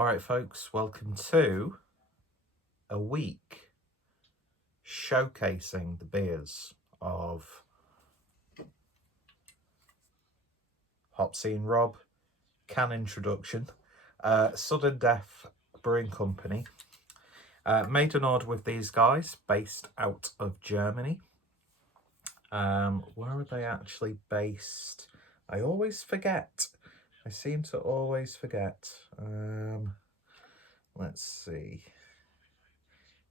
Alright folks, welcome to a week showcasing the beers of Hop Scene Rob, can introduction, Sudden Death Brewing Company. Made an order with these guys based out of Germany. Where are they actually based? I always forget. I seem to always forget. Let's see.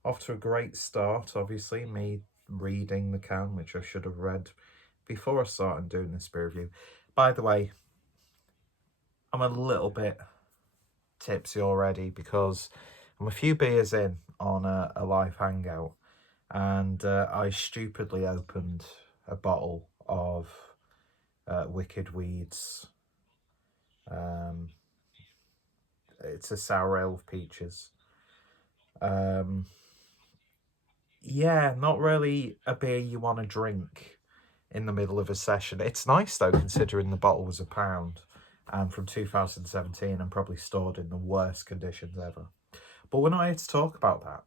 Off to a great start, obviously, me reading the can, which I should have read before I started doing this beer review. By the way, I'm a little bit tipsy already because I'm a few beers in on a live hangout, and I stupidly opened a bottle of Wicked Weeds. It's a sour ale with peaches. Yeah, not really a beer you want to drink in the middle of a session. It's nice though, considering the bottle was £1 and from 2017 and probably stored in the worst conditions ever. But we're not here to talk about that.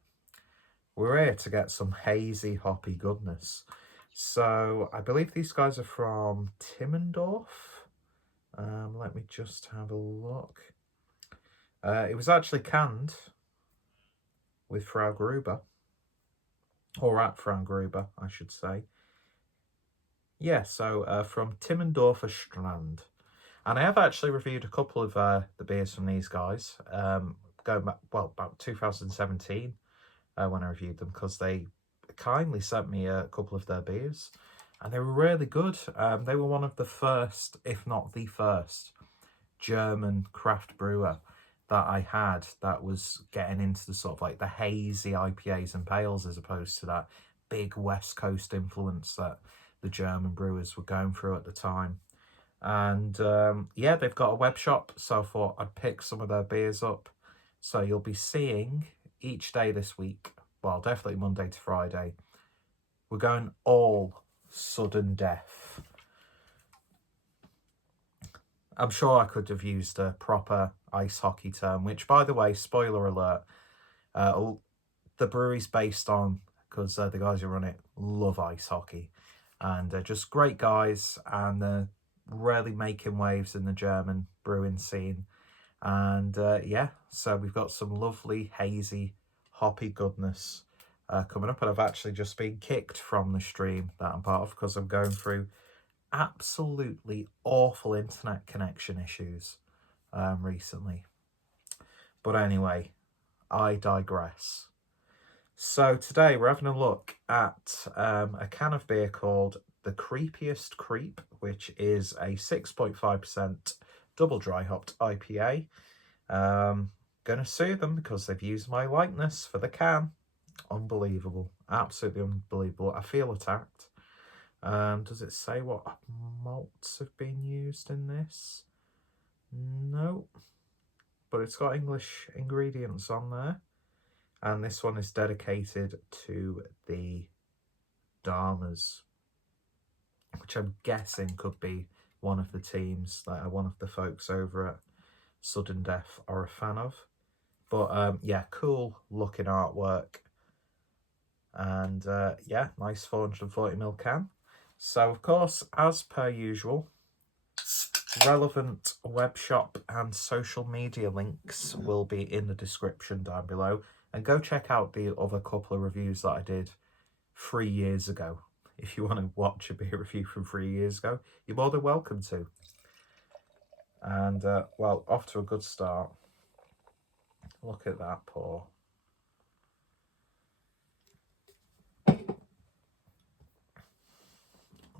We're here to get some hazy, hoppy goodness. So I believe these guys are from Timmendorf. Let me just have a look. It was actually canned with Frau Gruber. Or at Frau Gruber, I should say. Yeah, so from Timmendorfer Strand. And I have actually reviewed a couple of the beers from these guys. Going back, well, about 2017 when I reviewed them, because they kindly sent me a couple of their beers. And they were really good. They were one of the first, if not the first, German craft brewer that I had that was getting into the sort of like the hazy IPAs and pales, as opposed to that big West Coast influence that the German brewers were going through at the time. And yeah, they've got a web shop, so I thought I'd pick some of their beers up. So you'll be seeing each day this week, well, definitely Monday to Friday, we're going all Sudden Death. I'm sure I could have used a proper ice hockey term, which, by the way, spoiler alert, the brewery's based on, because the guys who run it love ice hockey. And they're just great guys, and they're really making waves in the German brewing scene. And yeah, so we've got some lovely, hazy, hoppy goodness coming up. And I've actually just been kicked from the stream that I'm part of because I'm going through absolutely awful internet connection issues recently. But anyway, I digress. So today we're having a look at a can of beer called the Creepiest Creep, which is a 6.5% double dry hopped IPA. Gonna sue them because they've used my likeness for the can. Unbelievable, absolutely unbelievable. I feel attacked. Does it say what malts have been used in this? No, but it's got English ingredients on there. And this one is dedicated to the Dharmas, which I'm guessing could be one of the teams that one of the folks over at Sudden Death are a fan of. But yeah, cool looking artwork. And yeah, nice 440ml can. So, of course, as per usual, relevant web shop and social media links will be in the description down below. And go check out the other couple of reviews that I did 3 years ago. If you want to watch a beer review from 3 years ago, you're more than welcome to. And, well, off to a good start. Look at that pour.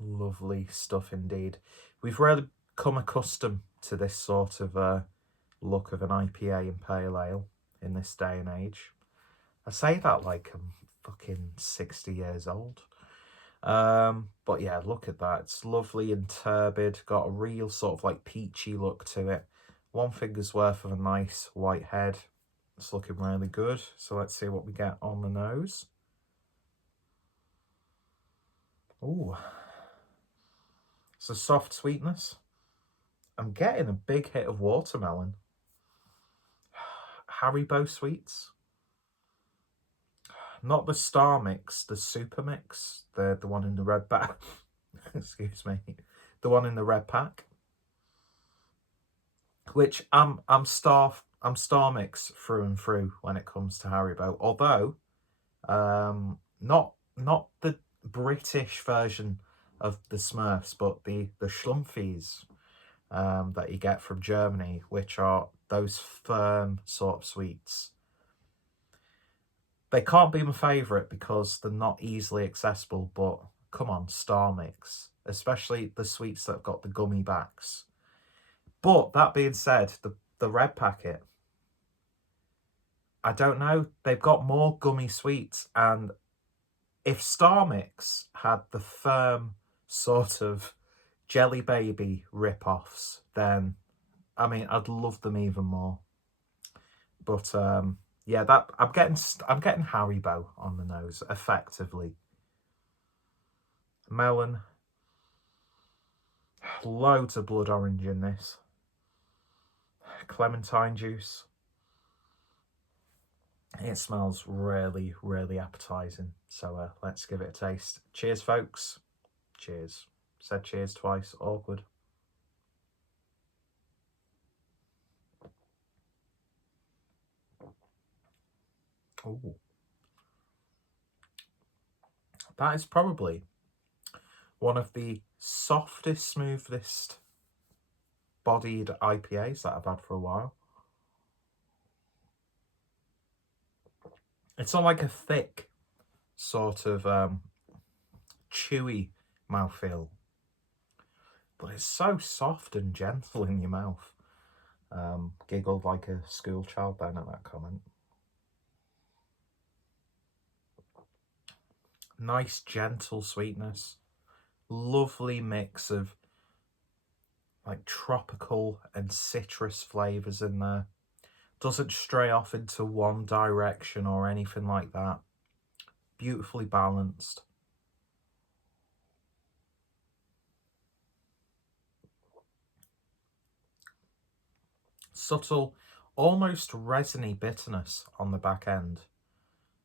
Lovely stuff indeed. We've really come accustomed to this sort of look of an IPA and pale ale in this day and age. I say that like I'm fucking 60 years old. But yeah, look at that. It's lovely and turbid. Got a real sort of like peachy look to it. One finger's worth of a nice white head. It's looking really good. So let's see what we get on the nose. Ooh. It's a soft sweetness. I'm getting a big hit of watermelon. Haribo sweets. Not the Star Mix, the Super Mix, the one in the red bag. Excuse me, the one in the red pack. Which I'm Star Mix through and through when it comes to Haribo. Although, not the British version of the Smurfs, but the Schlumpfies that you get from Germany, which are those firm sort of sweets. They can't be my favourite because they're not easily accessible, but come on, Star Mix. Especially the sweets that have got the gummy backs. But that being said, the red packet, I don't know, they've got more gummy sweets, and if Star Mix had the firm sort of Jelly Baby rip-offs, then, I mean, I'd love them even more. But, yeah, that I'm getting Haribo on the nose, effectively. Melon. Loads of blood orange in this. Clementine juice. It smells really, really appetizing. So let's give it a taste. Cheers, folks. Cheers. Said cheers twice. Awkward. Ooh. That is probably one of the softest, smoothest bodied IPAs that I've had for a while. It's not like a thick, sort of chewy mouthfeel, but it's so soft and gentle in your mouth. Giggled like a school child down at that comment. Nice, gentle sweetness. Lovely mix of like tropical and citrus flavours in there. Doesn't stray off into one direction or anything like that. Beautifully balanced. Subtle, almost resiny bitterness on the back end.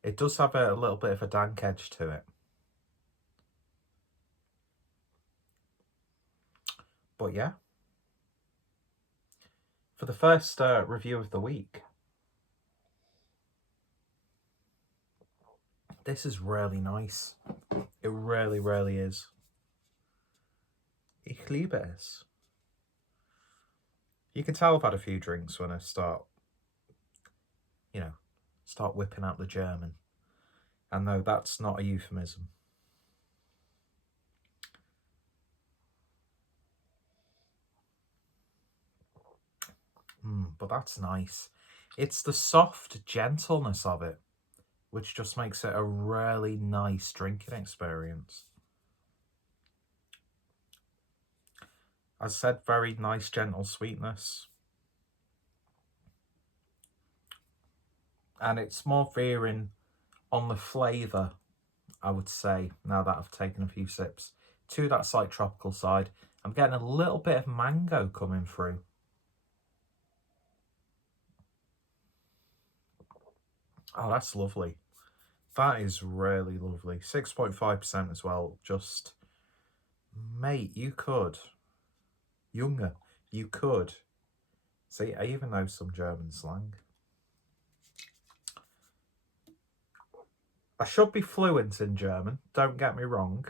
It does have a little bit of a dank edge to it. But yeah. For the first review of the week, this is really nice. It really, really is. Ich liebe es. You can tell I've had a few drinks when I start whipping out the German. And no, that's not a euphemism. But that's nice. It's the soft gentleness of it, which just makes it a really nice drinking experience. As I said, very nice, gentle sweetness. And it's more veering on the flavour, I would say, now that I've taken a few sips, to that slight tropical side. I'm getting a little bit of mango coming through. Oh, that's lovely. That is really lovely. 6.5% as well. Just, mate, you could. Junge, you could. See, I even know some German slang. I should be fluent in German, don't get me wrong,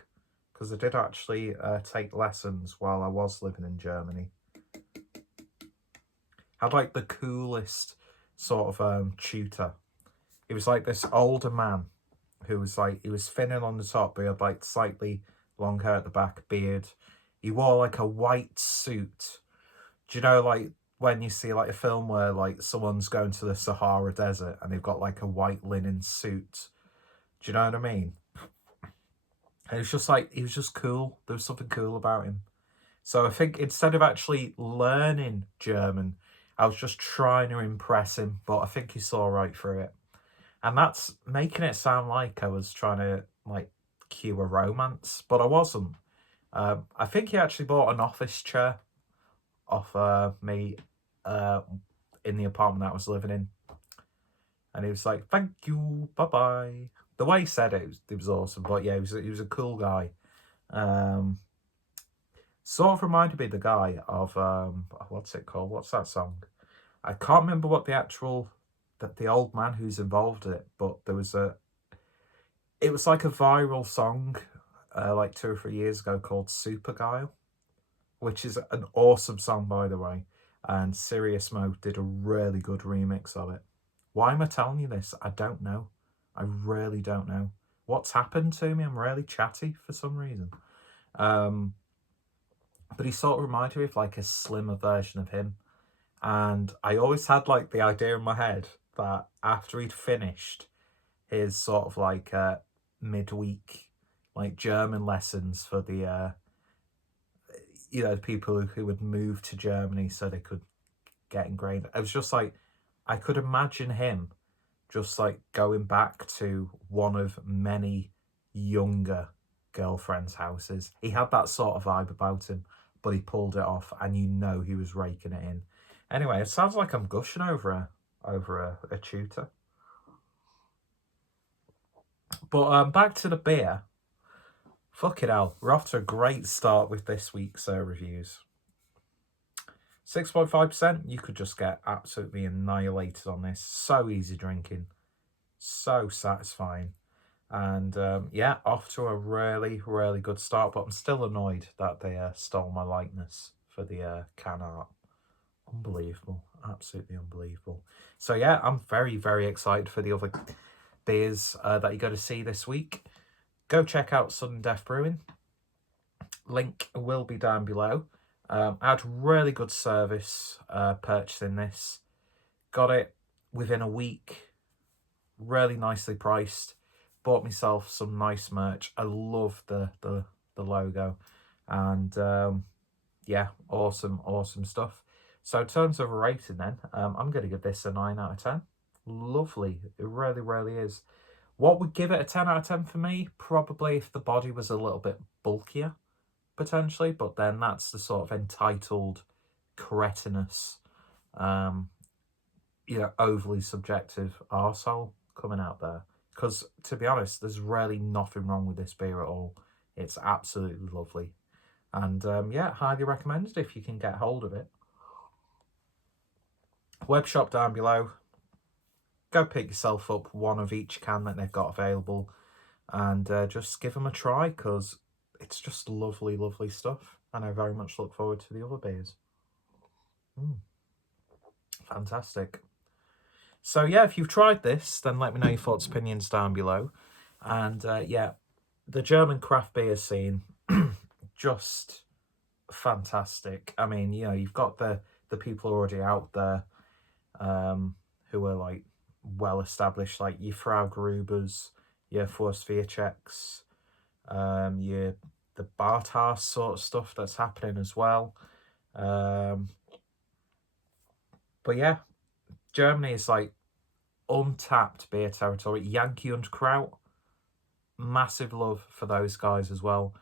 because I did actually take lessons while I was living in Germany. I had like the coolest sort of tutor. He was like this older man who was like, he was thinning on the top, but he had like slightly long hair at the back, beard. He wore like a white suit. Do you know, like when you see like a film where like someone's going to the Sahara Desert and they've got like a white linen suit? Do you know what I mean? And it was just like, he was just cool. There was something cool about him. So I think instead of actually learning German, I was just trying to impress him, but I think he saw right through it. And that's making it sound like I was trying to like cue a romance, but I wasn't. I think he actually bought an office chair off me in the apartment that I was living in. And he was like, thank you, bye-bye. The way he said it was awesome. But yeah, he was a cool guy. Sort of reminded me of the guy of, what's it called? What's that song? I can't remember what the old man who's involved in it, but it was like a viral song like 2 or 3 years ago called Super Guile, which is an awesome song, by the way. And Serious Mo did a really good remix of it. Why am I telling you this? I don't know. I really don't know. What's happened to me? I'm really chatty for some reason. But he sort of reminded me of like a slimmer version of him. And I always had like the idea in my head that after he'd finished his sort of like midweek like German lessons for the the people who would move to Germany so they could get ingrained. I was just like, I could imagine him just like going back to one of many younger girlfriends' houses. He had that sort of vibe about him, but he pulled it off, and he was raking it in. Anyway, it sounds like I'm gushing over a tutor. But back to the beer. Fucking hell, we're off to a great start with this week's reviews. 6.5%, you could just get absolutely annihilated on this. So easy drinking, so satisfying. And yeah, off to a really, really good start. But I'm still annoyed that they stole my likeness for the can art. Unbelievable, absolutely unbelievable. So yeah, I'm very, very excited for the other beers that you go to see this week. Go check out Sudden Death Brewing. Link will be down below. I had really good service purchasing this. Got it within a week. Really nicely priced. Bought myself some nice merch. I love the logo. And yeah, awesome stuff. So in terms of a rating then, I'm going to give this a 9 out of 10. Lovely. It really, really is. What would give it a 10 out of 10 for me? Probably if the body was a little bit bulkier, potentially. But then that's the sort of entitled cretinous, overly subjective arsehole coming out there. Because, to be honest, there's really nothing wrong with this beer at all. It's absolutely lovely. And, yeah, highly recommended if you can get hold of it. Webshop down below. Go pick yourself up one of each can that they've got available. And just give them a try, because it's just lovely, lovely stuff. And I very much look forward to the other beers. Fantastic. So yeah, if you've tried this, then let me know your thoughts, opinions down below. And yeah, the German craft beer scene, just fantastic. I mean, you've got the people already out there who are like well established, like your Frau Grubers, your Forst Checks, the Barthaus sort of stuff that's happening as well. But yeah, Germany is like untapped beer territory. Yankee und Kraut, massive love for those guys as well.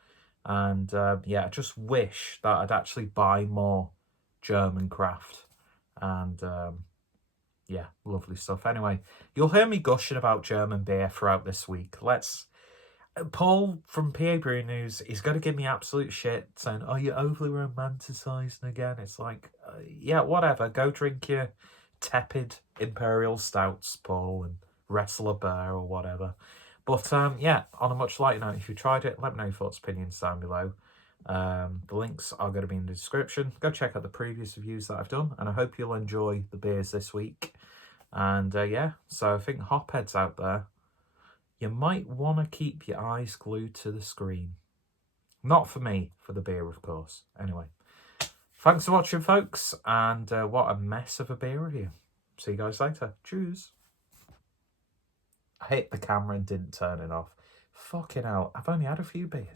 And yeah, I just wish that I'd actually buy more German craft. And yeah, lovely stuff. Anyway, you'll hear me gushing about German beer throughout this week. Paul from PA Brewing News is going to give me absolute shit saying, "Oh, you're overly romanticising again." It's like, yeah, whatever. Go drink your tepid imperial stouts, Paul, and wrestle a bear or whatever. But yeah, on a much lighter note, if you tried it, let me know your thoughts, opinions down below. The links are going to be in the description. Go check out the previous reviews that I've done, and I hope you'll enjoy the beers this week. And yeah, so I think hopheads out there, you might want to keep your eyes glued to the screen. Not for me, for the beer, of course. Anyway, thanks for watching, folks, and what a mess of a beer review. See you guys later. Cheers. I hit the camera and didn't turn it off. Fucking hell, I've only had a few beers.